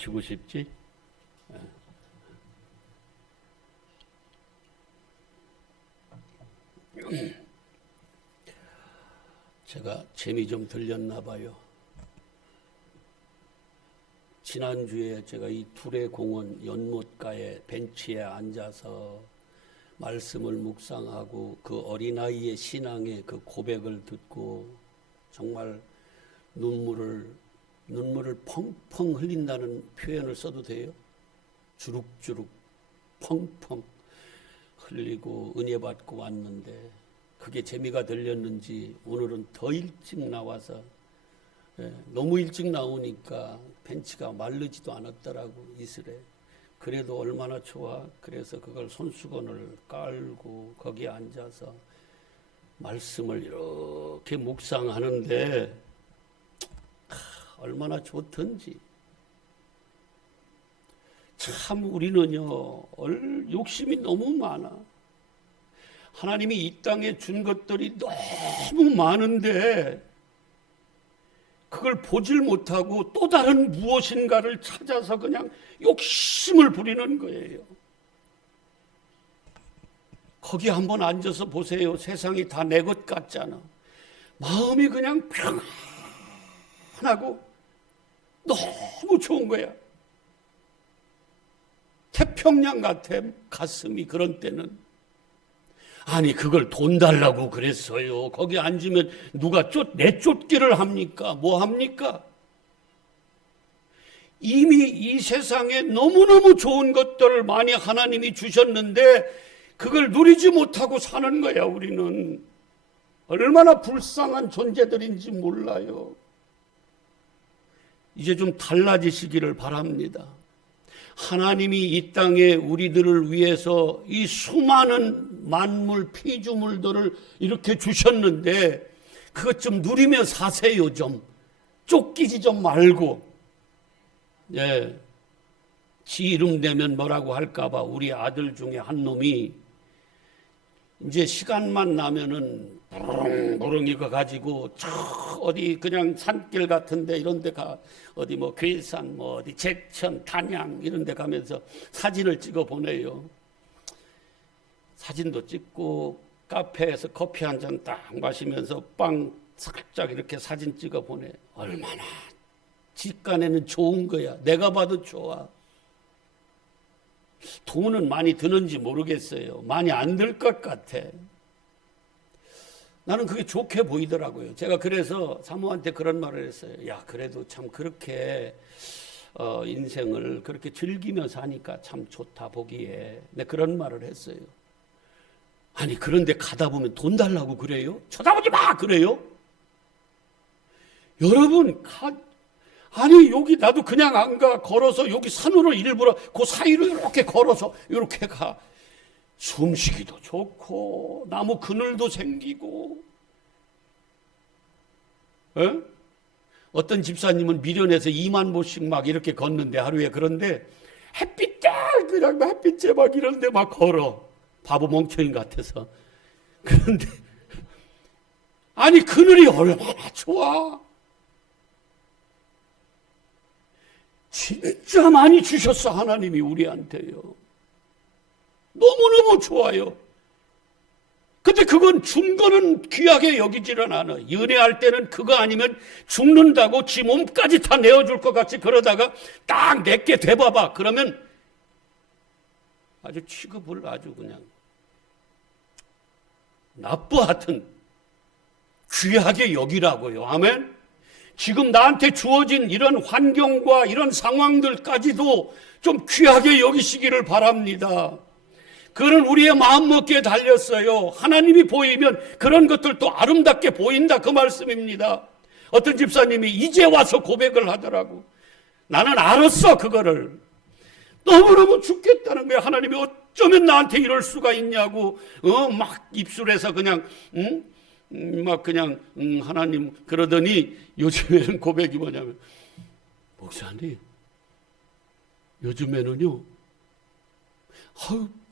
치고 싶지? 제가 재미 좀 들렸나 봐요. 지난주에 제가 이 두레공원 연못가에 벤치에 앉아서 말씀을 묵상하고 그 어린아이의 신앙의 그 고백을 듣고 정말 눈물을 펑펑 흘린다는 표현을 써도 돼요? 주룩주룩 펑펑 흘리고 은혜 받고 왔는데 그게 재미가 들렸는지 오늘은 더 일찍 나와서 너무 일찍 나오니까 벤치가 마르지도 않았더라고 이슬에. 그래도 얼마나 좋아. 그래서 그걸 손수건을 깔고 거기에 앉아서 말씀을 이렇게 묵상하는데 얼마나 좋던지. 참 우리는요 욕심이 너무 많아. 하나님이 이 땅에 준 것들이 너무 많은데 그걸 보질 못하고 또 다른 무엇인가를 찾아서 그냥 욕심을 부리는 거예요. 거기 한번 앉아서 보세요. 세상이 다 내 것 같잖아. 마음이 그냥 평안하고 너무 좋은 거야. 태평양 같아 가슴이. 그런 때는. 아니 그걸 돈 달라고 그랬어요. 거기 앉으면 누가 내쫓기를 합니까? 뭐 합니까? 이미 이 세상에 너무너무 좋은 것들을 많이 하나님이 주셨는데 그걸 누리지 못하고 사는 거야. 우리는 얼마나 불쌍한 존재들인지 몰라요. 이제 좀 달라지시기를 바랍니다. 하나님이 이 땅에 우리들을 위해서 이 수많은 만물 피조물들을 이렇게 주셨는데 그것 좀 누리며 사세요. 좀 쫓기지 좀 말고. 지 이름 되면 뭐라고 할까봐 우리 아들 중에 한 놈이 이제 시간만 나면은 부릉부릉 이거 가지고 저 어디 그냥 산길 같은데 이런 데 가 어디 뭐 괴산 뭐 어디 제천 단양 이런 데 가면서 사진을 찍어 보내요. 사진도 찍고 카페에서 커피 한 잔 딱 마시면서 빵 살짝 이렇게 사진 찍어 보내. 얼마나 직간에는 좋은 거야. 내가 봐도 좋아. 돈은 많이 드는지 모르겠어요. 많이 안 들 것 같아. 나는 그게 좋게 보이더라고요. 제가 그래서 사모한테 그런 말을 했어요. 야, 그래도 참 그렇게 인생을 그렇게 즐기며 사니까 참 좋다 보기에. 네, 그런 말을 했어요. 아니 그런데 가다 보면 돈 달라고 그래요? 쳐다보지 마 그래요? 여러분 아니 여기 나도 그냥 안 가. 걸어서 여기 산으로 일부러 그 사이로 이렇게 걸어서 이렇게 가. 숨쉬기도 좋고 나무 그늘도 생기고. 어떤 집사님은 미련해서 2만 보씩 막 이렇게 걷는데 하루에. 그런데 햇빛 딱 그냥 햇빛에 막 이런데 막 걸어. 바보 멍청이 같아서. 그런데 아니 그늘이 얼마나 좋아. 진짜 많이 주셨어 하나님이 우리한테요. 너무너무 좋아요. 근데 그건 준 거는 귀하게 여기지는 않아. 연애할 때는 그거 아니면 죽는다고 지 몸까지 다 내어줄 것 같이 그러다가 딱 내게 돼봐봐. 그러면 아주 취급을 아주 그냥 나빠. 하여튼 귀하게 여기라고요. 아멘. 지금 나한테 주어진 이런 환경과 이런 상황들까지도 좀 귀하게 여기시기를 바랍니다. 그는 우리의 마음먹기에 달렸어요. 하나님이 보이면 그런 것들도 아름답게 보인다 그 말씀입니다. 어떤 집사님이 이제 와서 고백을 하더라고. 나는 알았어 그거를. 너무너무 죽겠다는 거야. 하나님이 어쩌면 나한테 이럴 수가 있냐고. 막 입술에서 그냥 막 그냥 하나님 그러더니 요즘에는 고백이 뭐냐면 목사님 요즘에는요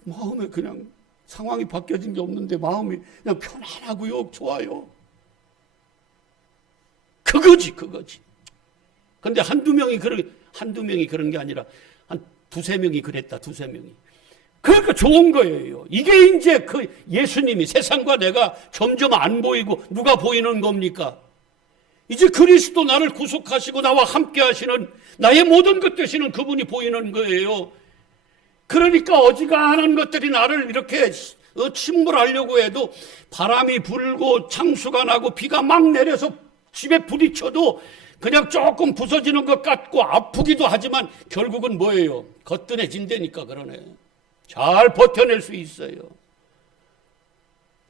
마음에 그냥 상황이 바뀌어진 게 없는데 마음이 그냥 편안하고요 좋아요. 그거지. 근데 한두 명이 그러게 한두 명이 그런 게 아니라 한 두세 명이 그랬다. 두세 명이. 그러니까 좋은 거예요. 이게 이제 그 예수님이 세상과 내가 점점 안 보이고 누가 보이는 겁니까? 이제 그리스도 나를 구속하시고 나와 함께 하시는 나의 모든 것 되시는 그분이 보이는 거예요. 그러니까 어지간한 것들이 나를 이렇게 침몰하려고 해도 바람이 불고 창수가 나고 비가 막 내려서 집에 부딪혀도 그냥 조금 부서지는 것 같고 아프기도 하지만 결국은 뭐예요? 거뜬해진다니까 그러네. 잘 버텨낼 수 있어요.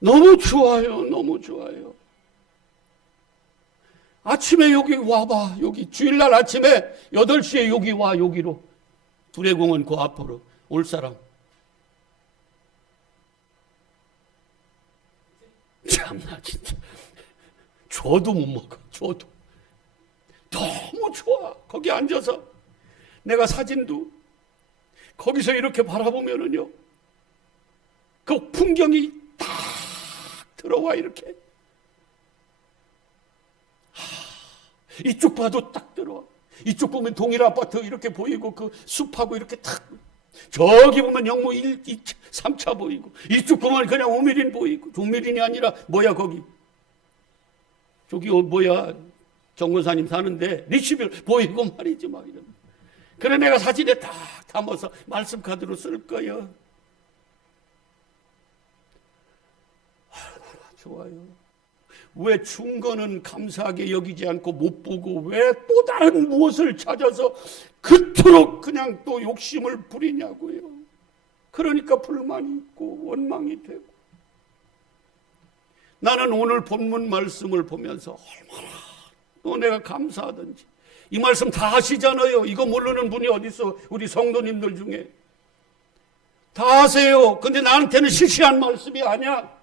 너무 좋아요. 너무 좋아요. 아침에 여기 와봐. 여기 주일날 아침에 8시에 여기 와. 여기로. 두레공원 그 앞으로 올 사람. 참나 진짜. 줘도 못 먹어. 줘도. 너무 좋아. 거기 앉아서 내가 사진도 거기서 이렇게 바라보면은요. 그 풍경이 딱 들어와 이렇게. 이쪽 봐도 딱 들어와. 이쪽 보면 동일 아파트 이렇게 보이고 그 숲하고 이렇게 딱. 저기 보면 영무 1, 2, 3차 보이고 이쪽 보면 그냥 오미린 보이고 조미린이 아니라 뭐야 거기. 저기 뭐야 정권사님 사는데 리치빌 보이고 말이지 막 이런. 그래 내가 사진에 딱 담아서 말씀 카드로 쓸 거예요. 좋아요. 왜 충거는 감사하게 여기지 않고 못 보고 왜 또 다른 무엇을 찾아서 그토록 그냥 또 욕심을 부리냐고요. 그러니까 불만이 있고 원망이 되고. 나는 오늘 본문 말씀을 보면서 얼마나 또 내가 감사하든지. 이 말씀 다 하시잖아요. 이거 모르는 분이 어디 있어? 우리 성도님들 중에. 다 하세요. 근데 나한테는 시시한 말씀이 아니야.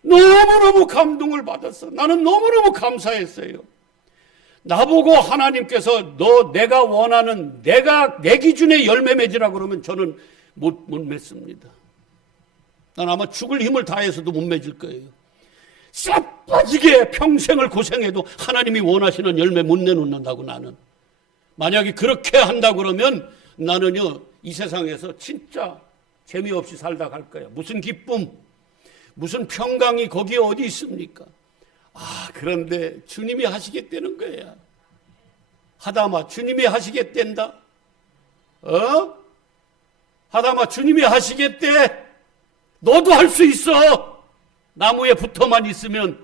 너무너무 감동을 받았어. 나는 너무너무 감사했어요. 나보고 하나님께서 내가 원하는 내 기준의 열매 맺으라 그러면 저는 못 맺습니다. 난 아마 죽을 힘을 다해서도 못 맺을 거예요. 싹 빠지게 평생을 고생해도 하나님이 원하시는 열매 못 내놓는다고 나는. 만약에 그렇게 한다 그러면 나는요 이 세상에서 진짜 재미없이 살다 갈 거야. 무슨 기쁨, 무슨 평강이 거기에 어디 있습니까? 그런데 주님이 하시겠다는 거야. 하다마 주님이 하시겠댄다. 하다마 주님이 하시겠대. 너도 할 수 있어. 나무에 붙어만 있으면.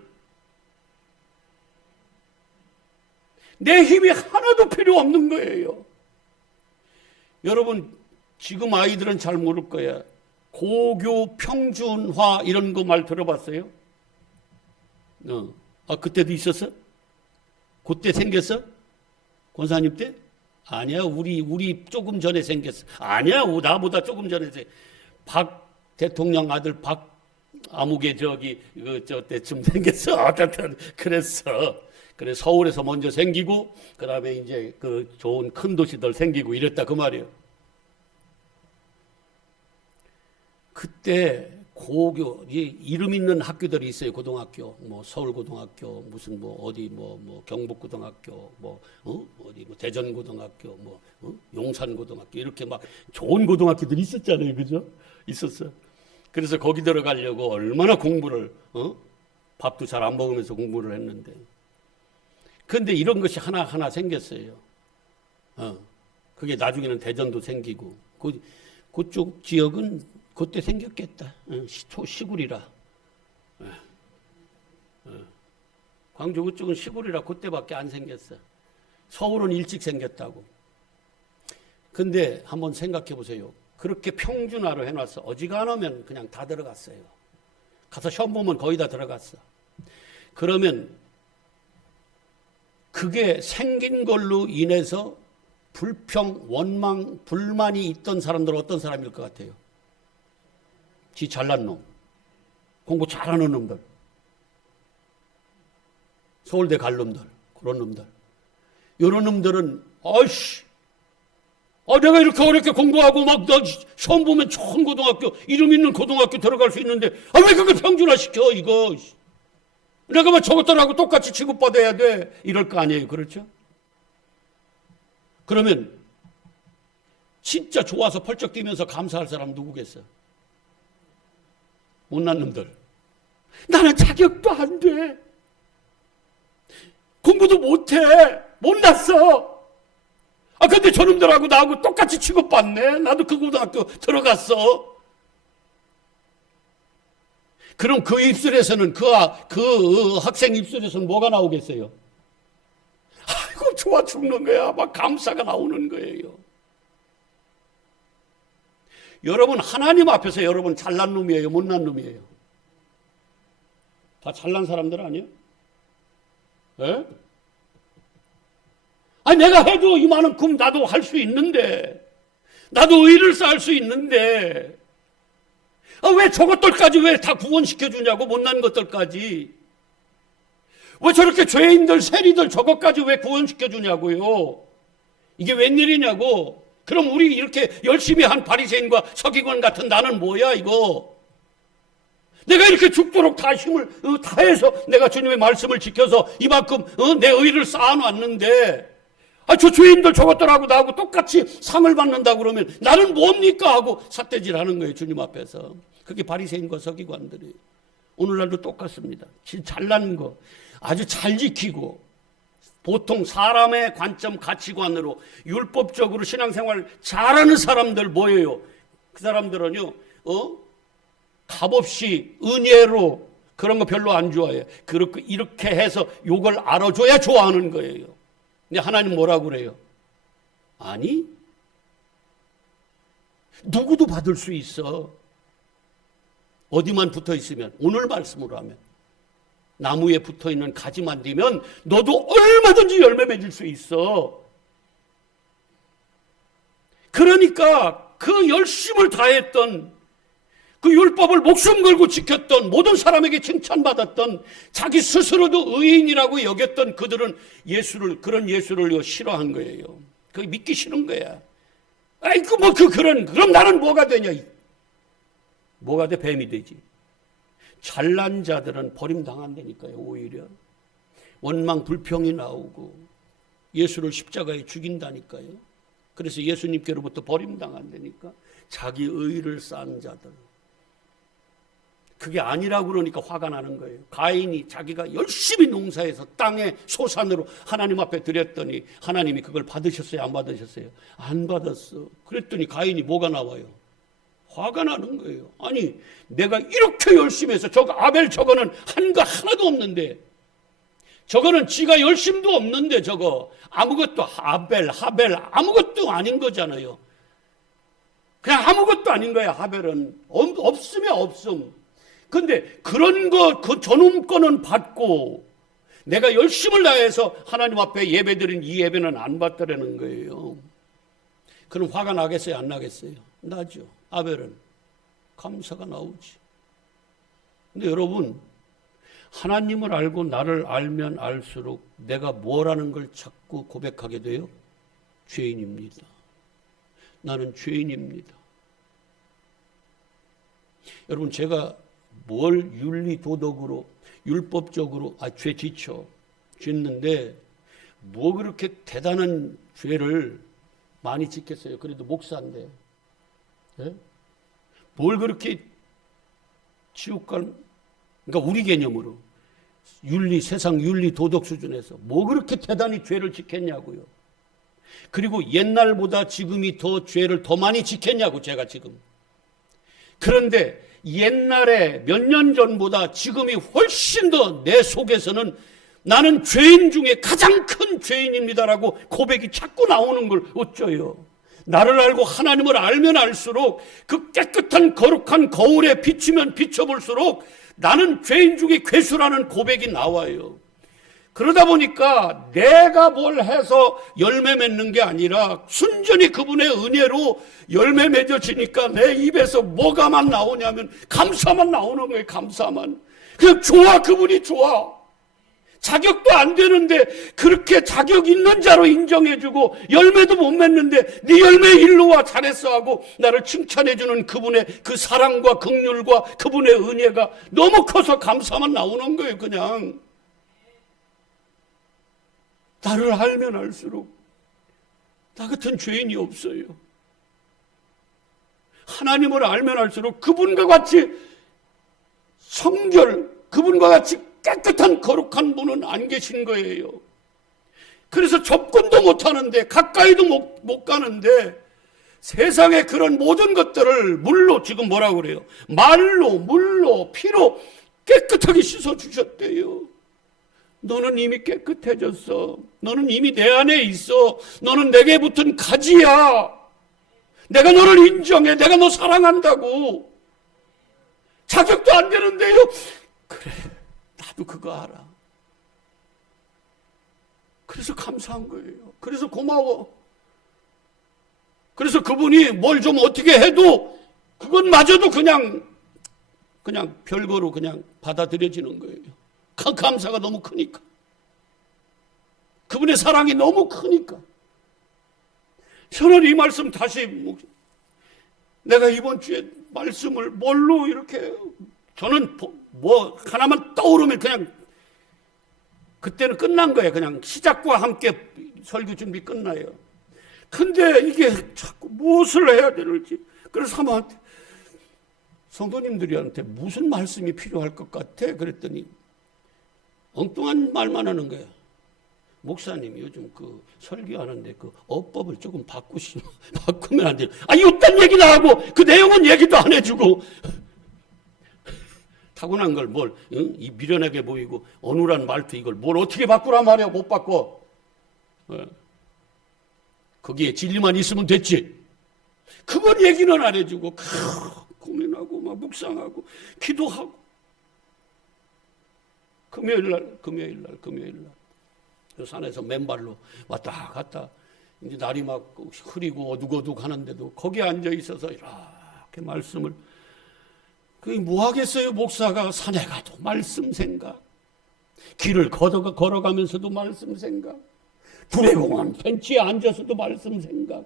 내 힘이 하나도 필요 없는 거예요. 여러분 지금 아이들은 잘 모를 거야. 고교 평준화 이런 거 말 들어봤어요? 그때도 있었어? 그때 생겼어? 권사님 때? 아니야, 우리 조금 전에 생겼어. 아니야, 나보다 조금 전에 박 대통령 아들 아무개 때쯤 생겼어. 어쨌든 그랬어. 그래 서울에서 먼저 생기고 그다음에 이제 그 좋은 큰 도시들 생기고 이랬다 그 말이에요. 그때 고교 이름 있는 학교들이 있어요. 고등학교 뭐 서울고등학교 무슨 뭐 어디 뭐 경북고등학교 어디 뭐 대전고등학교 용산고등학교 이렇게 막 좋은 고등학교들이 있었잖아요. 그죠? 있었어. 그래서 거기 들어가려고 얼마나 공부를 밥도 잘 안 먹으면서 공부를 했는데. 근데 이런 것이 하나하나 생겼어요. 그게 나중에는 대전도 생기고 그쪽 지역은 그때 생겼겠다. 시골이라. 광주 그쪽은 시골이라 그때밖에 안 생겼어. 서울은 일찍 생겼다고. 근데 한번 생각해 보세요. 그렇게 평준화로 해놨어. 어지간하면 그냥 다 들어갔어요. 가서 시험 보면 거의 다 들어갔어. 그러면 그게 생긴 걸로 인해서 불평, 원망, 불만이 있던 사람들은 어떤 사람일 것 같아요? 지 잘난 놈, 공부 잘하는 놈들, 서울대 갈 놈들, 그런 놈들. 이런 놈들은 내가 이렇게 어렵게 공부하고 나 시험 보면 좋은 고등학교, 이름 있는 고등학교 들어갈 수 있는데 왜 그걸 평준화시켜 이거. 내가 저것들하고 똑같이 취급받아야 돼. 이럴 거 아니에요. 그렇죠? 그러면 진짜 좋아서 펄쩍 뛰면서 감사할 사람 누구겠어? 못난 놈들. 나는 자격도 안 돼. 공부도 못해. 못났어. 근데 저놈들하고 나하고 똑같이 취급받네. 나도 그 고등학교 들어갔어. 그럼 그 입술에서는, 그 학생 입술에서는 뭐가 나오겠어요? 아이고, 좋아 죽는 거야. 막 감사가 나오는 거예요. 여러분, 하나님 앞에서 여러분 잘난 놈이에요? 못난 놈이에요? 다 잘난 사람들 아니에요? 예? 내가 해도 이만큼 나도 할 수 있는데, 나도 의를 쌓을 수 있는데, 왜 저것들까지 왜 다 구원시켜주냐고, 못난 것들까지. 왜 저렇게 죄인들, 세리들 저것까지 왜 구원시켜주냐고요. 이게 웬일이냐고. 그럼 우리 이렇게 열심히 한 바리새인과 서기관 같은 나는 뭐야 이거. 내가 이렇게 죽도록 다 힘을 다해서 내가 주님의 말씀을 지켜서 이만큼 내 의를 쌓아놨는데, 저 죄인들 저것들하고 나하고 똑같이 상을 받는다고 그러면 나는 뭡니까 하고 삿대질하는 거예요, 주님 앞에서. 그게 바리새인과 서기관들이 오늘날도 똑같습니다. 잘난 거 아주 잘 지키고, 보통 사람의 관점 가치관으로 율법적으로 신앙생활 잘하는 사람들 뭐예요? 그 사람들은요, 값없이 은혜로 그런 거 별로 안 좋아해요. 그렇게 이렇게 해서 요걸 알아줘야 좋아하는 거예요. 근데 하나님 뭐라고 그래요? 아니, 누구도 받을 수 있어. 어디만 붙어 있으면, 오늘 말씀으로 하면 나무에 붙어 있는 가지만 되면 너도 얼마든지 열매 맺을 수 있어. 그러니까 그 열심을 다했던, 그 율법을 목숨 걸고 지켰던, 모든 사람에게 칭찬받았던, 자기 스스로도 의인이라고 여겼던 그들은 그런 예수를 싫어한 거예요. 그게 믿기 싫은 거야. 그럼 나는 뭐가 되냐? 뭐가 돼? 뱀이 되지. 잘난 자들은 버림당한다니까요. 오히려 원망 불평이 나오고 예수를 십자가에 죽인다니까요. 그래서 예수님께로부터 버림당한다니까. 자기 의를 쌓은 자들, 그게 아니라고 그러니까 화가 나는 거예요. 가인이 자기가 열심히 농사해서 땅의 소산으로 하나님 앞에 드렸더니 하나님이 그걸 받으셨어요? 안 받으셨어요? 안 받았어. 그랬더니 가인이 뭐가 나와요? 화가 나는 거예요. 아니, 내가 이렇게 열심히 해서 아벨 저거는 한 거 하나도 없는데, 저거는 지가 열심도 없는데 저거 아무것도, 하벨 아무것도 아닌 거잖아요. 그냥 아무것도 아닌 거야. 하벨은 없으면 없음. 근데 그런 그 저놈 거는 받고 내가 열심을 다해서 하나님 앞에 예배드린 이 예배는 안 받더라는 거예요. 그럼 화가 나겠어요? 안 나겠어요? 나죠. 아벨은 감사가 나오지. 근데 여러분, 하나님을 알고 나를 알면 알수록 내가 뭐라는 걸 자꾸 고백하게 돼요? 죄인입니다. 나는 죄인입니다. 여러분, 제가 뭘 윤리 도덕으로 율법적으로 죄 짓는데 뭐 그렇게 대단한 죄를 많이 짓겠어요? 그래도 목사인데. 네? 뭘 그렇게 지옥 갈, 그러니까 우리 개념으로 세상 윤리 도덕 수준에서 뭐 그렇게 대단히 죄를 짓겠냐고요. 그리고 옛날보다 지금이 더 죄를 더 많이 짓겠냐고, 제가 지금. 그런데 옛날에 몇 년 전보다 지금이 훨씬 더 내 속에서는 나는 죄인 중에 가장 큰 죄인입니다라고 고백이 자꾸 나오는 걸 어쩌요. 나를 알고 하나님을 알면 알수록 그 깨끗한 거룩한 거울에 비추면 비춰볼수록 나는 죄인 중에 괴수라는 고백이 나와요. 그러다 보니까 내가 뭘 해서 열매 맺는 게 아니라 순전히 그분의 은혜로 열매 맺어지니까 내 입에서 뭐가만 나오냐면 감사만 나오는 거예요. 감사만. 그냥 좋아. 그분이 좋아. 자격도 안 되는데 그렇게 자격 있는 자로 인정해주고 열매도 못 맺는데 네 열매 일로 와 잘했어 하고 나를 칭찬해주는 그분의 그 사랑과 긍휼과 그분의 은혜가 너무 커서 감사만 나오는 거예요. 그냥 나를 알면 알수록 나 같은 죄인이 없어요. 하나님을 알면 알수록 그분과 같이 성결, 그분과 같이 깨끗한 거룩한 분은 안 계신 거예요. 그래서 접근도 못하는데, 가까이도 못 가는데, 세상의 그런 모든 것들을 물로, 지금 뭐라고 그래요? 말로, 물로, 피로 깨끗하게 씻어주셨대요. 너는 이미 깨끗해졌어. 너는 이미 내 안에 있어. 너는 내게 붙은 가지야. 내가 너를 인정해. 내가 너 사랑한다고. 자격도 안 되는데요. 그래, 나도 그거 알아. 그래서 감사한 거예요. 그래서 고마워. 그래서 그분이 뭘 좀 어떻게 해도 그것마저도 그냥 별거로 그냥 받아들여지는 거예요. 감사가 너무 크니까. 그분의 사랑이 너무 크니까. 저는 이 말씀 다시, 내가 이번 주에 말씀을 뭘로 이렇게, 저는 뭐 하나만 떠오르면 그냥 그때는 끝난 거예요. 그냥 시작과 함께 설교 준비 끝나요. 근데 이게 자꾸 무엇을 해야 되는지. 그래서 사모한테, 성도님들한테 무슨 말씀이 필요할 것 같아? 그랬더니 엉뚱한 말만 하는 거예요. 목사님 요즘 그 설교하는데 그 어법을 조금 바꾸면 안 돼요. 이딴 얘기나 하고 그 내용은 얘기도 안 해주고 타고난 걸 뭘, 이 미련하게 보이고 어눌한 말투 이걸 뭘 어떻게 바꾸란 말이야. 못 바꿔. 거기에 진리만 있으면 됐지. 그걸 얘기는 안 해주고 고민하고 막 묵상하고 기도하고 금요일날 산에서 맨발로 왔다 갔다 이제 날이 막 흐리고 어둑어둑 하는데도 거기에 앉아 있어서 이렇게 말씀을, 그게 뭐 하겠어요. 목사가 산에 가도 말씀 생각, 길을 걸어가면서도 말씀 생각, 두레공원 벤치에 앉아서도 말씀 생각,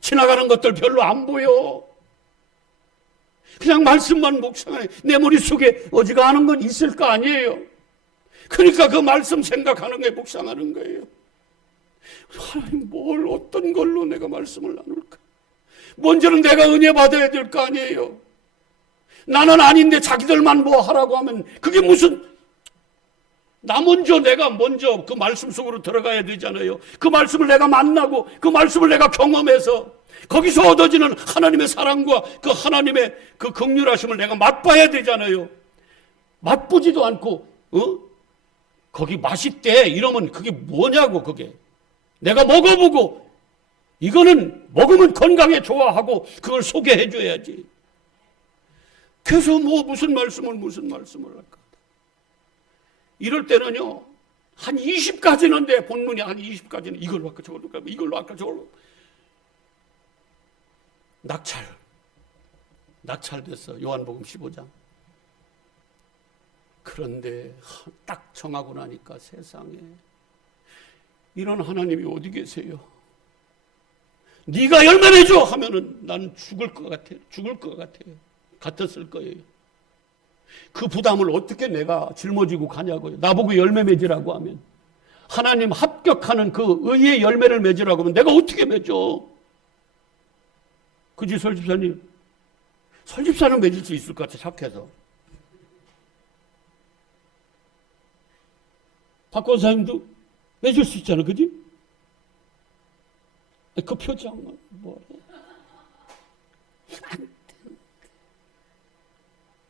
지나가는 것들 별로 안 보여. 그냥 말씀만 묵상해. 내 머릿속에 어지간한 건 있을 거 아니에요. 그러니까 그 말씀 생각하는 게 묵상하는 거예요. 하나님, 뭘 어떤 걸로 내가 말씀을 나눌까? 먼저는 내가 은혜 받아야 될 거 아니에요. 나는 아닌데 자기들만 뭐 하라고 하면 그게 무슨, 내가 먼저 그 말씀 속으로 들어가야 되잖아요. 그 말씀을 내가 만나고 그 말씀을 내가 경험해서 거기서 얻어지는 하나님의 사랑과 그 하나님의 그 긍휼하심을 내가 맛봐야 되잖아요. 맛보지도 않고 거기 맛있대 이러면 그게 뭐냐고. 그게 내가 먹어보고 이거는 먹으면 건강에 좋아하고 그걸 소개해 줘야지. 그래서 무슨 말씀을 할까. 이럴 때는요, 한 20가지는데, 본문이 한 20가지는 이걸로 할까 저걸로 할까 이걸로 할까 저걸로. 낙찰됐어. 요한복음 15장. 그런데 딱 정하고 나니까 세상에 이런 하나님이 어디 계세요? 네가 열매 맺어 하면은 난 죽을 것 같아요. 같았을 거예요. 그 부담을 어떻게 내가 짊어지고 가냐고요. 나보고 열매 맺으라고 하면, 하나님 합격하는 그 의의 열매를 맺으라고 하면 내가 어떻게 맺어? 그지 설집사님? 설집사는 맺을 수 있을 것 같아. 착해서. 박 권사님도 맺을 수 있잖아. 그지? 그 표정은 뭐래?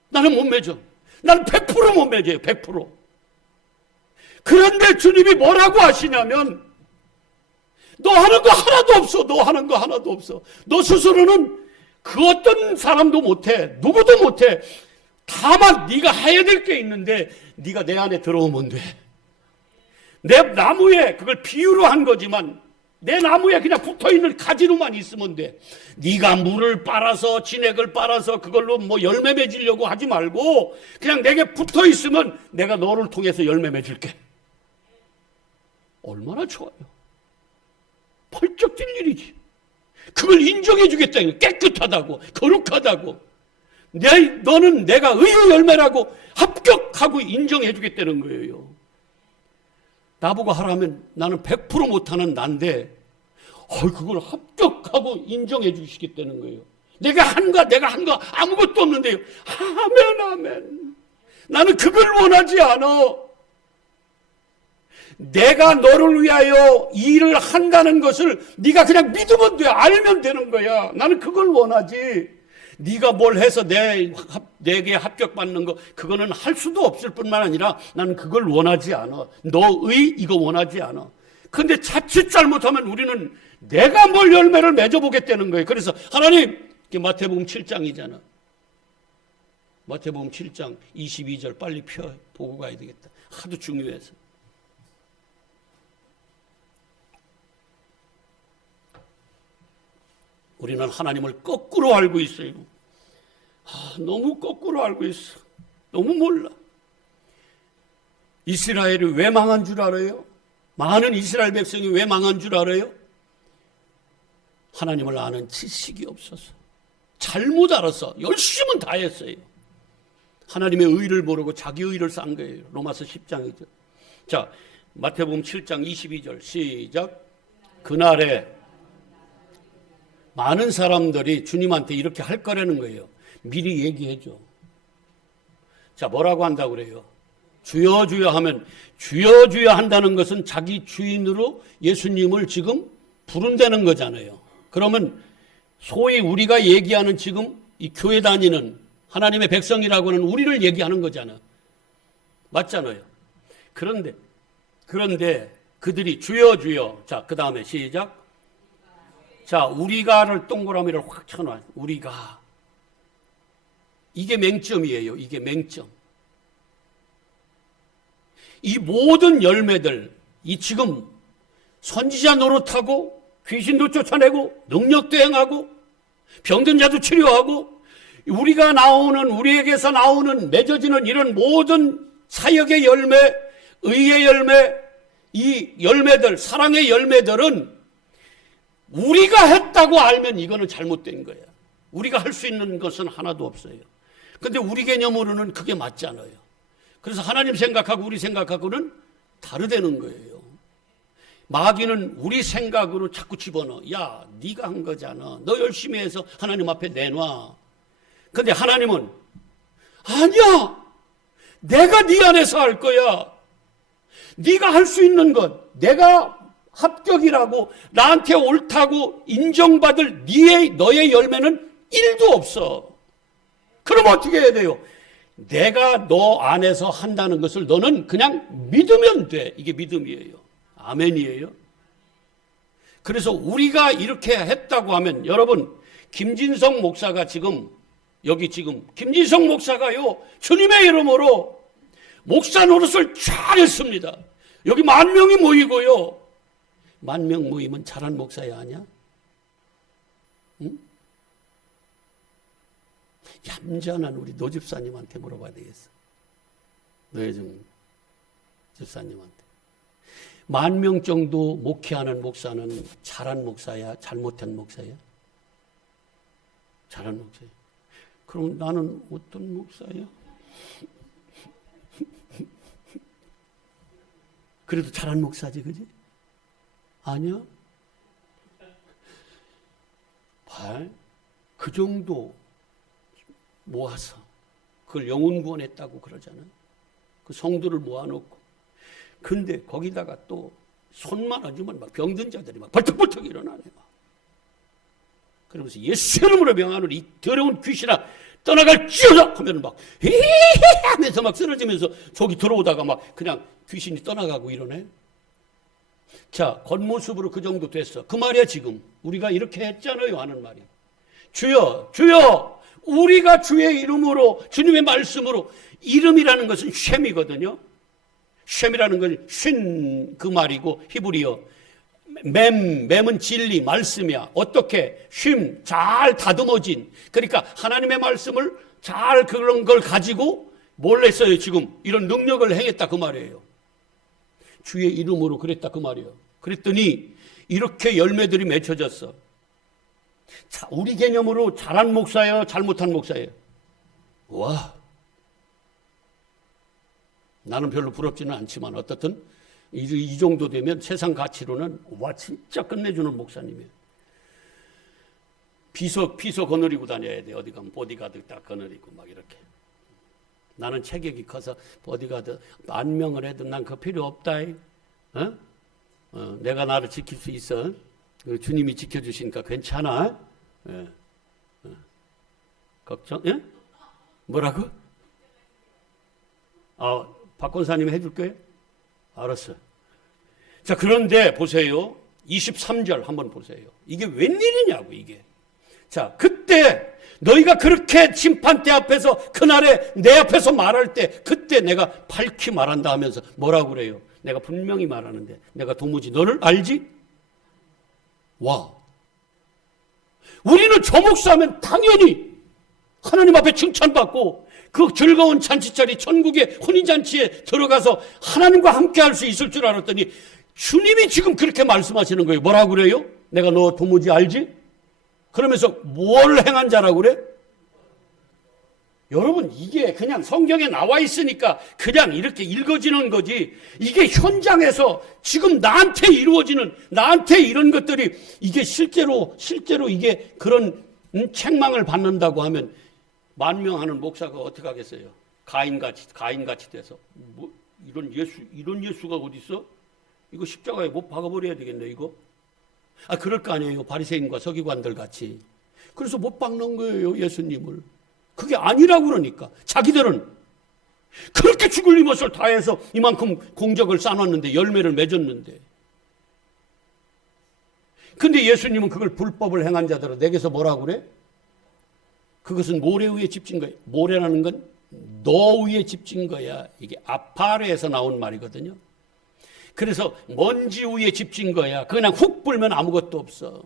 나는 못 맺어. 나는 100% 못 맺어요. 100%. 그런데 주님이 뭐라고 하시냐면, 너 하는 거 하나도 없어. 너 하는 거 하나도 없어. 너 스스로는 그 어떤 사람도 못해. 누구도 못해. 다만 네가 해야 될 게 있는데 네가 내 안에 들어오면 돼. 내 나무에, 그걸 비유로 한 거지만 내 나무에 그냥 붙어있는 가지로만 있으면 돼. 네가 물을 빨아서 진액을 빨아서 그걸로 뭐 열매 맺으려고 하지 말고 그냥 내게 붙어있으면 내가 너를 통해서 열매 맺을게. 얼마나 좋아요. 펄쩍 뛸 일이지. 그걸 인정해 주겠다. 깨끗하다고, 거룩하다고. 너는 내가 의의 열매라고 합격하고 인정해 주겠다는 거예요. 나보고 하라면 나는 100% 못하는 난데 그걸 합격하고 인정해 주시겠다는 거예요. 내가 한 거 아무것도 없는데요. 아멘, 아멘. 나는 그걸 원하지 않아. 내가 너를 위하여 일을 한다는 것을 네가 그냥 믿으면 돼. 알면 되는 거야. 나는 그걸 원하지. 네가 뭘 해서 내게 합격받는 거 그거는 할 수도 없을 뿐만 아니라 나는 그걸 원하지 않아. 너의 이거 원하지 않아. 근데 자칫 잘못하면 우리는 내가 뭘 열매를 맺어보겠다는 거예요. 그래서 하나님, 마태복음 7장이잖아. 마태복음 7장 22절 빨리 보고 가야 되겠다. 하도 중요해서. 우리는 하나님을 거꾸로 알고 있어요. 너무 거꾸로 알고 있어. 너무 몰라. 이스라엘이 왜 망한 줄 알아요? 많은 이스라엘 백성이 왜 망한 줄 알아요? 하나님을 아는 지식이 없어서. 잘못 알아서 열심은 다 했어요. 하나님의 의를 모르고 자기 의를 쌓은 거예요. 로마서 10장이죠. 자, 마태복음 7장 22절 시작. 그날에 많은 사람들이 주님한테 이렇게 할 거라는 거예요. 미리 얘기해줘. 자, 뭐라고 한다고 그래요? 주여 주여 하면, 주여 주여 한다는 것은 자기 주인으로 예수님을 지금 부른다는 거잖아요. 그러면 소위 우리가 얘기하는 지금 이 교회 다니는 하나님의 백성이라고는 우리를 얘기하는 거잖아. 맞잖아요. 그런데 그들이 주여 주여. 자, 그 다음에 시작. 자, 우리가를 동그라미를 확 쳐놔. 우리가. 이게 맹점이에요. 이게 맹점. 이 모든 열매들, 이 지금 선지자 노릇하고 귀신도 쫓아내고 능력도 행하고 병든 자도 치료하고 우리에게서 나오는 맺어지는 이런 모든 사역의 열매, 의의 열매, 이 열매들, 사랑의 열매들은 우리가 했다고 알면 이거는 잘못된 거야. 우리가 할 수 있는 것은 하나도 없어요. 근데 우리 개념으로는 그게 맞지 않아요. 그래서 하나님 생각하고 우리 생각하고는 다르다는 거예요. 마귀는 우리 생각으로 자꾸 집어넣어. 야, 네가 한 거잖아. 너 열심히 해서 하나님 앞에 내놔. 근데 하나님은 아니야. 내가 네 안에서 할 거야. 네가 할 수 있는 것, 내가 합격이라고 나한테 옳다고 인정받을 너의 열매는 1도 없어. 그럼 어떻게 해야 돼요? 내가 너 안에서 한다는 것을 너는 그냥 믿으면 돼. 이게 믿음이에요. 아멘이에요. 그래서 우리가 이렇게 했다고 하면 여러분, 김진성 목사가 김진성 목사가요, 주님의 이름으로 목사 노릇을 잘했습니다. 여기 10,000명이 모이고요. 10,000명 모이면 잘한 목사야 아니야? 응? 얌전한 우리 노 집사님한테 물어봐야 되겠어. 노예정 집사님한테. 10,000명 정도 목회하는 목사는 잘한 목사야? 잘못한 목사야? 잘한 목사야. 그럼 나는 어떤 목사야? 그래도 잘한 목사지, 그지? 아니야? 그 정도 모아서 그걸 영혼 구원했다고 그러잖아요. 그 성도를 모아놓고. 근데 거기다가 또 손만 얹으면 막 병든 자들이 막 벌떡벌떡 일어나네. 그러면서 예수 이름으로 명하노니 이 더러운 귀신아 떠나갈지어다 하면 막 히히히 하면서 막 쓰러지면서 저기 들어오다가 막 그냥 귀신이 떠나가고 이러네. 자, 겉모습으로 그 정도 됐어. 그 말이야. 지금 우리가 이렇게 했잖아요 하는 말이. 주여 주여, 우리가 주의 이름으로, 주님의 말씀으로, 이름이라는 것은 쉔이거든요. 쉔이라는 건 쉰 그 말이고 히브리어. 맴은 진리, 말씀이야. 어떻게? 쉼, 잘 다듬어진. 그러니까 하나님의 말씀을 잘 그런 걸 가지고 뭘 했어요 지금? 이런 능력을 행했다 그 말이에요. 주의 이름으로 그랬다 그 말이에요. 그랬더니 이렇게 열매들이 맺혀졌어. 자, 우리 개념으로 잘한 목사예요, 잘못한 목사예요? 와, 나는 별로 부럽지는 않지만 어떻든 이 정도 되면 세상 가치로는 와 진짜 끝내주는 목사님이에요. 비서 거느리고 다녀야 돼. 어디 가면 보디가드 딱 거느리고 막 이렇게. 나는 체격이 커서 보디가드 10,000명을 해도 난 그 필요 없다. 내가 나를 지킬 수 있어. 그리고 주님이 지켜주시니까 괜찮아. 걱정? 예? 뭐라고? 박 권사님이 해줄 거예요? 알았어. 자, 그런데 보세요. 23절 한번 보세요. 이게 웬일이냐고, 이게. 자, 그때 너희가 그렇게 심판대 앞에서 그날에 내 앞에서 말할 때 그때 내가 밝히 말한다 하면서 뭐라고 그래요? 내가 분명히 말하는데 내가 도무지 너를 알지? 와. 우리는 저 목사하면 당연히 하나님 앞에 칭찬받고 그 즐거운 잔치자리 천국의 혼인잔치에 들어가서 하나님과 함께 할 수 있을 줄 알았더니 주님이 지금 그렇게 말씀하시는 거예요. 뭐라고 그래요? 내가 너 도무지 알지? 그러면서 뭘 행한 자라고 그래? 여러분, 이게 그냥 성경에 나와 있으니까 그냥 이렇게 읽어지는 거지, 이게 현장에서 지금 나한테 이루어지는, 나한테 이런 것들이 이게 실제로 이게 그런 책망을 받는다고 하면 10,000명 하는 목사가 어떻게 하겠어요? 가인같이 돼서 뭐 이런 예수가 어디 있어? 이거 십자가에 못 박아버려야 되겠네 이거. 그럴 거 아니에요. 바리새인과 서기관들 같이. 그래서 못 박는 거예요, 예수님을. 그게 아니라고 그러니까. 자기들은 그렇게 죽을 힘을 다해서 이만큼 공적을 쌓았는데, 열매를 맺었는데. 근데 예수님은 그걸 불법을 행한 자들은 내게서 뭐라고 그래? 그것은 모래 위에 집진 거야. 모래라는 건 너 위에 집진 거야. 이게 아파레에서 나온 말이거든요. 그래서 먼지 위에 집진 거야. 그냥 훅 불면 아무것도 없어.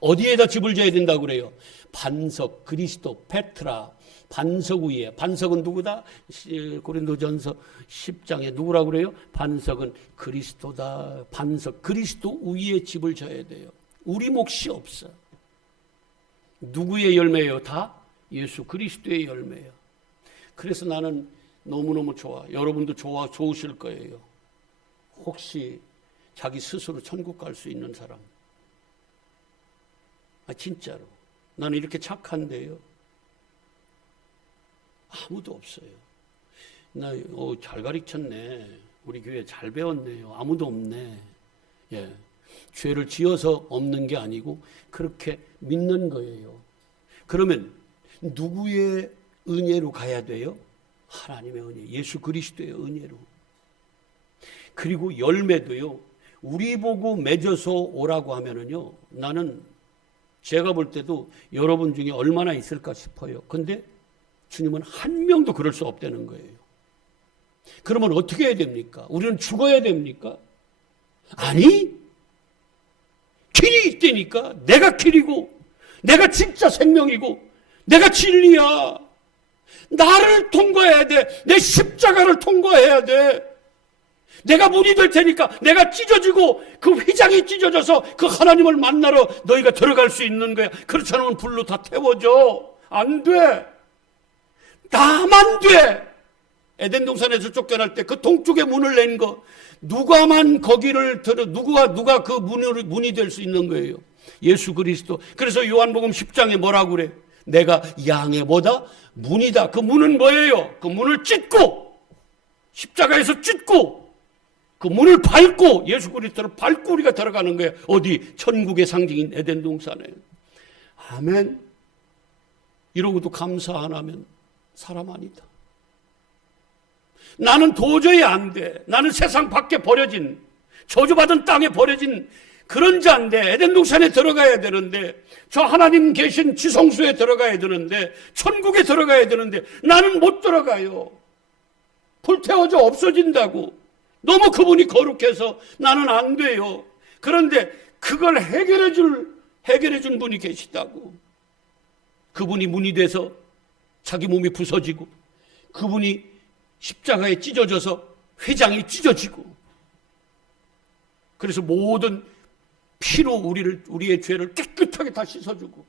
어디에다 집을 져야 된다고 그래요? 반석, 그리스도, 페트라, 반석 위에. 반석은 누구다? 고린도전서 10장에 누구라고 그래요? 반석은 그리스도다. 반석, 그리스도 위에 집을 져야 돼요. 우리 몫이 없어. 누구의 열매예요? 다 예수 그리스도의 열매예요. 그래서 나는 너무너무 좋아. 여러분도 좋으실 거예요. 혹시 자기 스스로 천국 갈 수 있는 사람? 진짜로. 나는 이렇게 착한데요. 아무도 없어요. 잘 가르쳤네. 우리 교회 잘 배웠네요. 아무도 없네. 예. 죄를 지어서 없는 게 아니고 그렇게 믿는 거예요. 그러면 누구의 은혜로 가야 돼요? 하나님의 은혜, 예수 그리스도의 은혜로. 그리고 열매도요, 우리 보고 맺어서 오라고 하면은요, 나는 제가 볼 때도 여러분 중에 얼마나 있을까 싶어요. 근데 주님은 한 명도 그럴 수 없다는 거예요. 그러면 어떻게 해야 됩니까? 우리는 죽어야 됩니까? 아니, 길이 있다니까. 내가 길이고, 내가 진짜 생명이고, 내가 진리야. 나를 통과해야 돼. 내 십자가를 통과해야 돼. 내가 문이 될 테니까 내가 찢어지고 그 휘장이 찢어져서 그 하나님을 만나러 너희가 들어갈 수 있는 거야. 그렇지 않으면 불로 다 태워줘. 안 돼. 나만 돼. 에덴 동산에서 쫓겨날 때 그 동쪽에 문을 낸 거, 누가만 거기를 누가 그 문이 될 수 있는 거예요. 예수 그리스도. 그래서 요한복음 10장에 뭐라고 그래? 내가 양의 뭐다? 문이다. 그 문은 뭐예요? 그 문을 찢고, 십자가에서 찢고, 그 문을 밟고, 예수 그리스도를 밟고 우리가 들어가는 거예요. 어디? 천국의 상징인 에덴 동산에. 아멘. 이러고도 감사 안 하면 사람 아니다. 나는 도저히 안 돼. 나는 세상 밖에 버려진, 저주받은 땅에 버려진 그런 자인데, 에덴 동산에 들어가야 되는데, 저 하나님 계신 지성소에 들어가야 되는데, 천국에 들어가야 되는데, 나는 못 들어가요. 불태워져 없어진다고. 너무 그분이 거룩해서 나는 안 돼요. 그런데 그걸 해결해 준 분이 계시다고. 그분이 문이 돼서 자기 몸이 부서지고, 그분이 십자가에 찢어져서 회장이 찢어지고, 그래서 모든 피로 우리의 죄를 깨끗하게 다 씻어주고,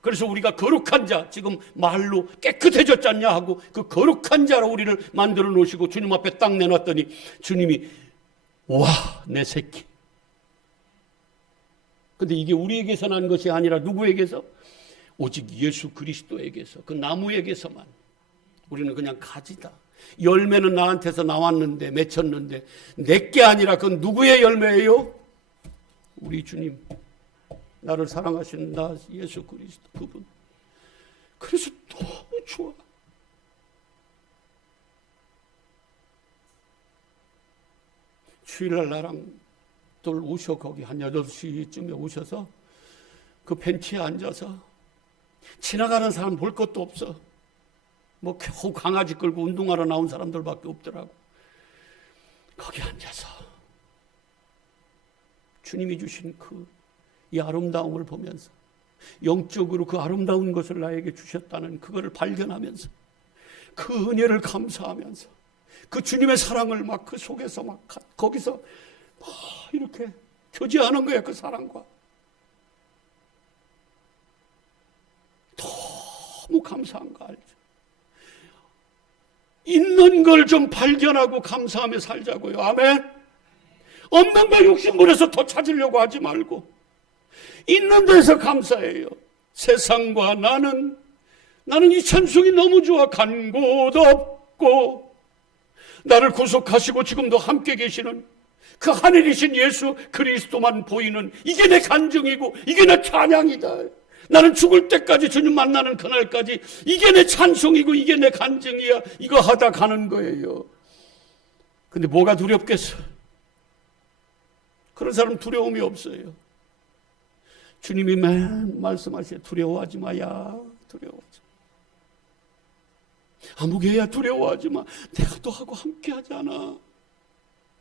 그래서 우리가 거룩한 자, 지금 말로 깨끗해졌잖냐 하고 그 거룩한 자로 우리를 만들어 놓으시고 주님 앞에 딱 내놨더니 주님이 와, 내 새끼. 근데 이게 우리에게서 난 것이 아니라 누구에게서? 오직 예수 그리스도에게서, 그 나무에게서만. 우리는 그냥 가지다. 열매는 나한테서 나왔는데, 맺혔는데, 내게 아니라 그건 누구의 열매예요? 우리 주님, 나를 사랑하시는 나 예수 그리스도 그분. 그래서 너무 좋아. 주일날 나랑 또 오셔. 거기 한 8시쯤에 오셔서 그 벤치에 앉아서 지나가는 사람 볼 것도 없어. 뭐 겨우 강아지 끌고 운동하러 나온 사람들밖에 없더라고. 거기 앉아서 주님이 주신 이 아름다움을 보면서 영적으로 그 아름다운 것을 나에게 주셨다는 그거를 발견하면서 그 은혜를 감사하면서 그 주님의 사랑을 막 그 속에서 막 거기서 막 이렇게 교제하는 거야. 그 사랑과 너무 감사한 거 알죠? 있는 걸 좀 발견하고 감사하며 살자고요. 아멘. 없는 거 욕심부려서 더 찾으려고 하지 말고 있는 데서 감사해요. 세상과 나는 이 찬송이 너무 좋아. 간 곳 없고 나를 구속하시고 지금도 함께 계시는 그 하늘이신 예수 그리스도만 보이는 이게 내 간증이고 이게 내 찬양이다. 나는 죽을 때까지 주님 만나는 그날까지 이게 내 찬송이고 이게 내 간증이야. 이거 하다 가는 거예요. 근데 뭐가 두렵겠어? 그런 사람 두려움이 없어요. 주님이 맨 말씀하시죠. 두려워하지 마야. 두려워하지 마. 아무개야 두려워하지 마. 내가 너하고 함께 하잖아.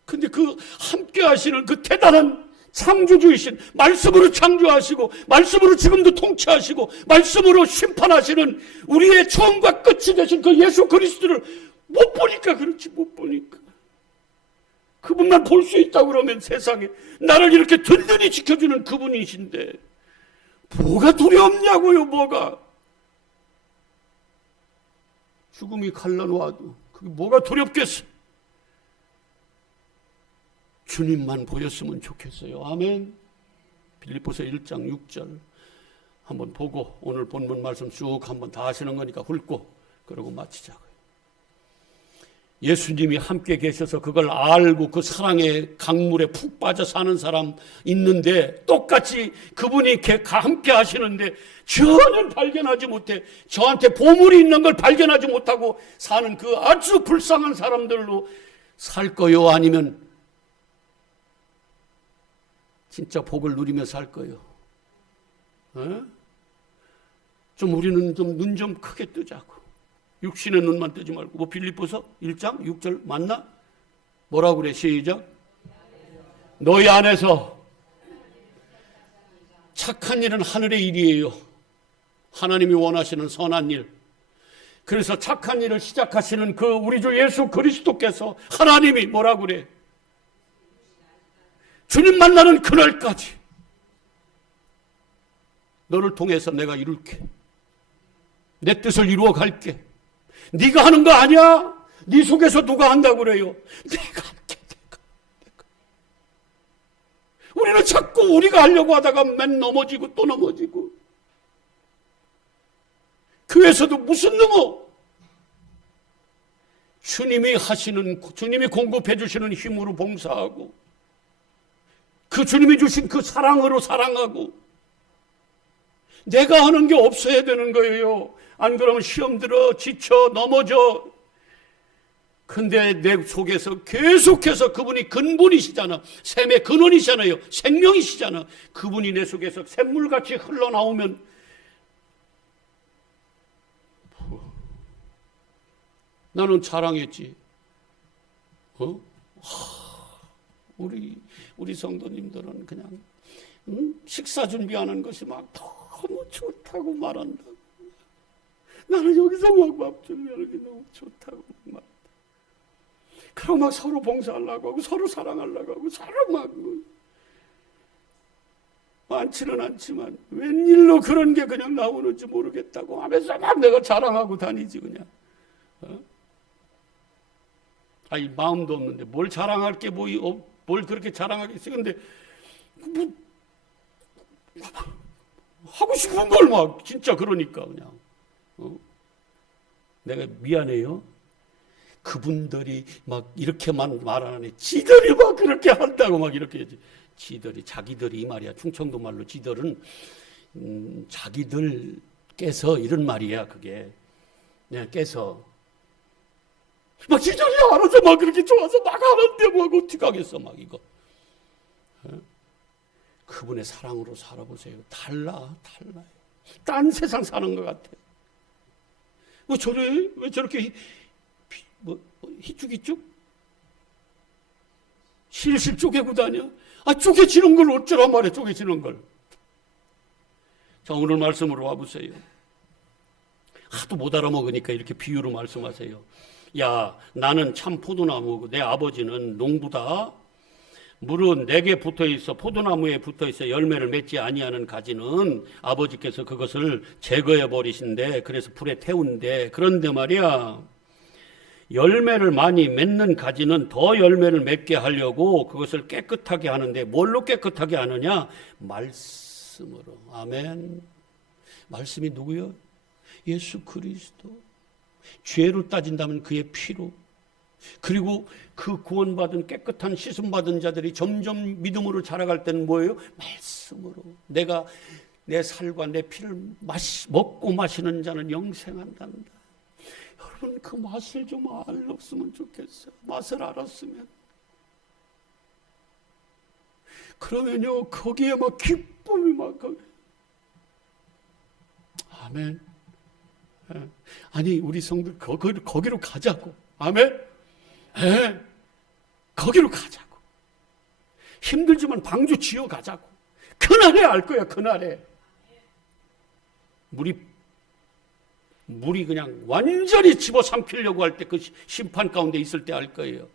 근데 그 함께 하시는 그 대단한 창조주이신 말씀으로 창조하시고 말씀으로 지금도 통치하시고 말씀으로 심판하시는 우리의 처음과 끝이 되신 그 예수 그리스도를 못 보니까 그렇지. 못 보니까 그분만 볼 수 있다고 그러면 세상에 나를 이렇게 든든히 지켜주는 그분이신데 뭐가 두렵냐고요. 뭐가 죽음이 갈라놓아도 그게 뭐가 두렵겠어. 주님만 보였으면 좋겠어요. 아멘. 빌립보서 1장 6절 한번 보고 오늘 본문 말씀 쭉 한번 다 하시는 거니까 훑고 그러고 마치자고요. 예수님이 함께 계셔서 그걸 알고 그 사랑의 강물에 푹 빠져 사는 사람 있는데 똑같이 그분이 이렇게 함께 하시는데 전혀 발견하지 못해 저한테 보물이 있는 걸 발견하지 못하고 사는 그 아주 불쌍한 사람들로 살 거요? 아니면 진짜 복을 누리며 살 거요? 좀 우리는 좀 눈 좀 크게 뜨자고. 육신의 눈만 뜨지 말고. 뭐 빌립보서 1장 6절 맞나? 뭐라고 그래? 시작. 너희 안에서 착한 일은 하늘의 일이에요. 하나님이 원하시는 선한 일. 그래서 착한 일을 시작하시는 그 우리 주 예수 그리스도께서 하나님이 뭐라고 그래? 주님 만나는 그날까지 너를 통해서 내가 이룰게. 내 뜻을 이루어 갈게. 네가 하는 거 아니야? 네 속에서 누가 한다고 그래요? 내가 할게. 내가. 우리는 자꾸 우리가 하려고 하다가 맨 넘어지고 또 넘어지고 교회에서도 무슨 능어? 주님이 하시는 주님이 공급해 주시는 힘으로 봉사하고 그 주님이 주신 그 사랑으로 사랑하고 내가 하는 게 없어야 되는 거예요. 안 그러면 시험 들어 지쳐 넘어져. 근데 내 속에서 계속해서 그분이 근본이시잖아. 샘의 근원이잖아요. 생명이시잖아. 그분이 내 속에서 샘물같이 흘러나오면 나는 자랑했지. 우리 성도님들은 그냥 식사 준비하는 것이 막 너무 좋다고 말한다. 나는 여기서 막 밥 준비하는 게 너무 좋다고 말한다. 그럼 막 서로 봉사하려고 하고 서로 사랑하려고 하고 서로 막 많지는 않지만 웬일로 그런 게 그냥 나오는지 모르겠다고 하면서 막 내가 자랑하고 다니지 그냥. 아니 마음도 없는데 뭘 자랑할 게 뭐 뭘 그렇게 자랑하겠어요. 근데 뭐 하고 싶은 걸 막 진짜 그러니까 그냥 내가 미안해요. 그분들이 막 이렇게만 말하네. 지들이 막 그렇게 한다고 막 이렇게 하지. 지들이 자기들이 이 말이야. 충청도 말로 지들은 자기들께서 이런 말이야. 그게 그냥 깨서 막 지들이 알아서 막 그렇게 좋아서 막 하는데 뭐 어떻게 하겠어 막 이거. 그분의 사랑으로 살아보세요. 달라요. 딴 세상 사는 것 같아. 왜 저래? 왜 저렇게 희죽희죽? 실실 쪼개고 다녀? 쪼개지는 걸 어쩌란 말이야, 쪼개지는 걸. 자, 오늘 말씀으로 와보세요. 하도 못 알아먹으니까 이렇게 비유로 말씀하세요. 야, 나는 참 포도나무고 내 아버지는 농부다. 물은 내게 붙어있어 포도나무에 붙어있어 열매를 맺지 아니하는 가지는 아버지께서 그것을 제거해 버리신대. 그래서 불에 태운대. 그런데 말이야, 열매를 많이 맺는 가지는 더 열매를 맺게 하려고 그것을 깨끗하게 하는데 뭘로 깨끗하게 하느냐? 말씀으로. 아멘. 말씀이 누구요? 예수 그리스도. 죄로 따진다면 그의 피로. 그리고 그 구원받은 깨끗한 씻음받은 자들이 점점 믿음으로 자라갈 때는 뭐예요? 말씀으로. 내가 내 살과 내 피를 먹고 마시는 자는 영생한단다. 여러분 그 맛을 좀 알았으면 좋겠어요. 맛을 알았으면. 그러면요 거기에 막 기쁨이 막 아멘. 아니 우리 성들 거기로 가자고. 아멘. 거기로 가자고. 힘들지만 방주 지어 가자고. 그날에 알 거야. 그날에 물이 그냥 완전히 집어삼키려고 할 때 그 심판 가운데 있을 때 알 거예요.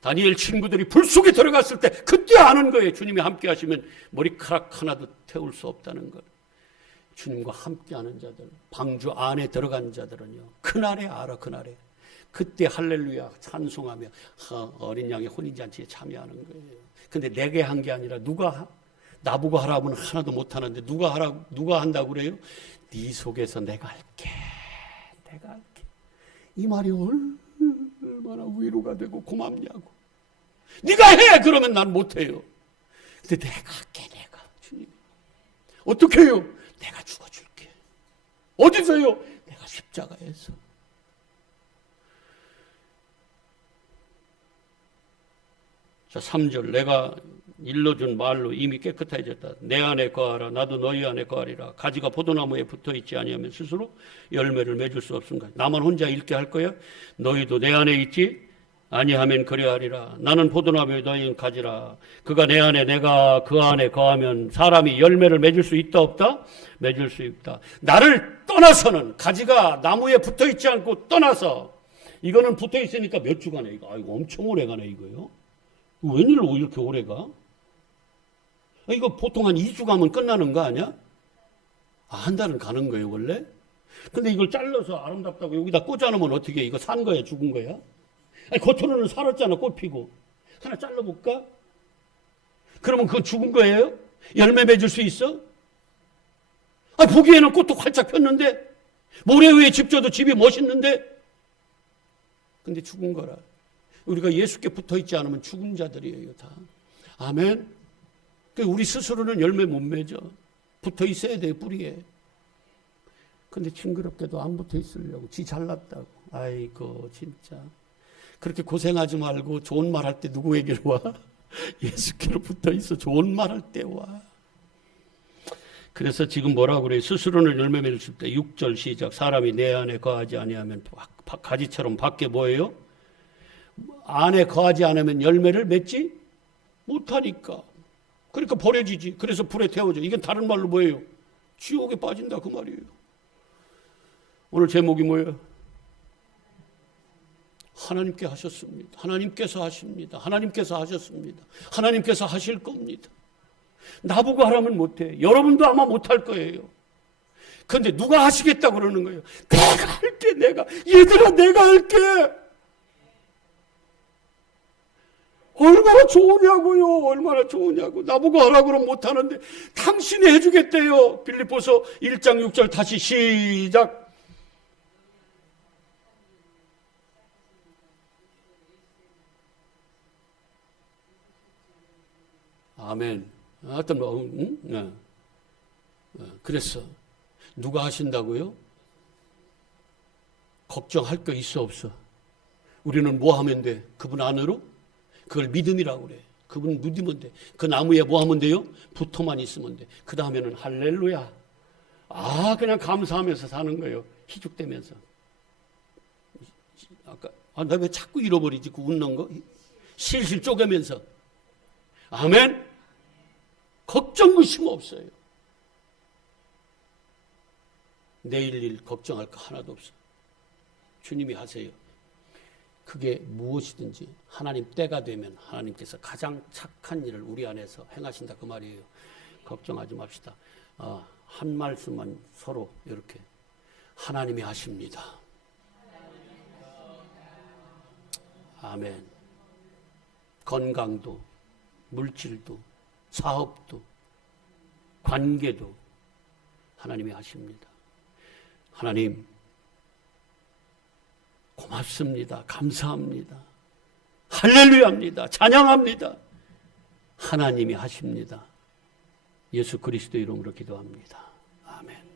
다니엘 친구들이 불 속에 들어갔을 때 그때 아는 거예요. 주님이 함께 하시면 머리카락 하나도 태울 수 없다는 걸. 주님과 함께 하는 자들, 방주 안에 들어간 자들은요 그날에 알아. 그날에. 그때 할렐루야 찬송하며 어린 양의 혼인잔치에 참여하는 거예요. 근데 내게 한 게 아니라 나보고 하라면 하나도 못하는데 누가 한다고 그래요? 네 속에서 내가 할게. 이 말이 얼마나 위로가 되고 고맙냐고. 네가 해. 그러면 난 못해요. 근데 내가 할게. 내가. 주님 어떻게 해요? 내가 죽어줄게. 어디서요? 내가 십자가에서. 자, 3절 내가 일러준 말로 이미 깨끗해졌다. 내 안에 거하라. 나도 너희 안에 거하리라. 가지가 포도나무에 붙어있지 아니하면 스스로 열매를 맺을 수 없은가. 나만 혼자 읽게 할 거야? 너희도 내 안에 있지 아니하면 그리하리라. 나는 포도나무에 너희는 가지라. 그가 내 안에 내가 그 안에 거하면 사람이 열매를 맺을 수 있다 없다? 맺을 수 있다. 나를 떠나서는 가지가 나무에 붙어있지 않고 떠나서 이거는 붙어있으니까 몇 주간에 이거 엄청 오래 가네 이거요. 웬일로 이렇게 오래 가? 이거 보통 한 2주 가면 끝나는 거 아니야? 한 달은 가는 거예요 원래? 근데 이걸 잘라서 아름답다고 여기다 꽂아놓으면 어떻게 해? 이거 산 거야 죽은 거야? 겉으로는 살았잖아 꽃 피고. 하나 잘라볼까? 그러면 그거 죽은 거예요? 열매 맺을 수 있어? 보기에는 꽃도 활짝 폈는데 모래 위에 집 져도 집이 멋있는데 근데 죽은 거라. 우리가 예수께 붙어있지 않으면 죽은 자들이에요 다. 아멘. 우리 스스로는 열매 못 맺어. 붙어있어야 돼 뿌리에. 근데 징그럽게도 안 붙어있으려고 지 잘났다고. 아이고 진짜. 그렇게 고생하지 말고 좋은 말 할 때 누구에게로 와? 예수께로 붙어있어. 좋은 말 할 때 와. 그래서 지금 뭐라고 그래요? 스스로는 열매 맺을 수 없다. 6절 시작. 사람이 내 안에 거하지 아니하면 가지처럼 밖에 뭐예요? 안에 거하지 않으면 열매를 맺지 못하니까. 그러니까 버려지지. 그래서 불에 태워져. 이게 다른 말로 뭐예요? 지옥에 빠진다 그 말이에요. 오늘 제목이 뭐예요? 하나님께 하셨습니다. 하나님께서 하십니다. 하나님께서 하셨습니다. 하나님께서 하실 겁니다. 나보고 하라면 못해. 여러분도 아마 못할 거예요. 그런데 누가 하시겠다고 그러는 거예요? 내가 할게. 얘들아 내가 할게. 얼마나 좋으냐고요. 얼마나 좋으냐고. 나보고 하라 그러면 못하는데 당신이 해주겠대요. 빌립보서 1장 6절 다시 시작. 아멘. 하여튼 뭐, 그랬어. 누가 하신다고요? 걱정할 거 있어 없어? 우리는 뭐 하면 돼? 그분 안으로? 그걸 믿음이라고 그래. 그분 믿으면 돼. 그 나무에 뭐 하면 돼요? 붙어만 있으면 돼. 그 다음에는 할렐루야. 그냥 감사하면서 사는 거예요. 희죽대면서. 나 왜 자꾸 잃어버리지? 그 웃는 거? 실실 쪼개면서. 아멘? 걱정 의심 없어요. 내일 일 걱정할 거 하나도 없어. 주님이 하세요. 그게 무엇이든지 하나님 때가 되면 하나님께서 가장 착한 일을 우리 안에서 행하신다 그 말이에요. 걱정하지 맙시다. 한 말씀만 서로 이렇게 하나님이 하십니다. 아멘. 건강도 물질도 사업도 관계도 하나님이 하십니다. 하나님 고맙습니다. 감사합니다. 할렐루야입니다. 찬양합니다. 하나님이 하십니다. 예수 그리스도 이름으로 기도합니다. 아멘.